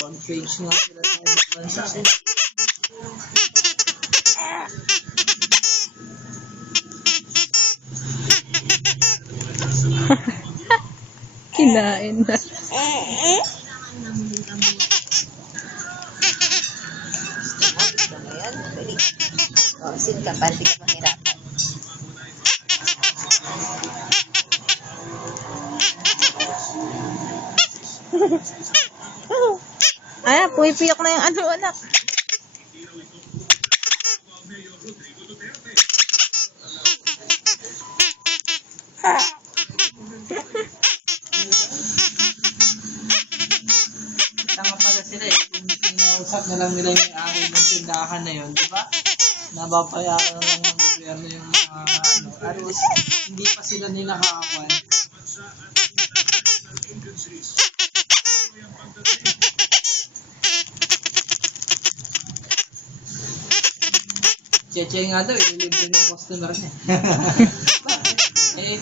One page nga sila sa bansa eh. Kinain na. Sin ka, para di ka mahirapan. Ay, pumipiyok na yung ano, anak. Tanga pala sila eh. Kung pinausap na lang nila yung may-ari ng tindahan na yun, di ba? Nababayaran na lang ng gobyerno yung mga ano. Aros, hindi pa sila ninakawan. Cheche nga daw, ililibre ng customer niya. Eh,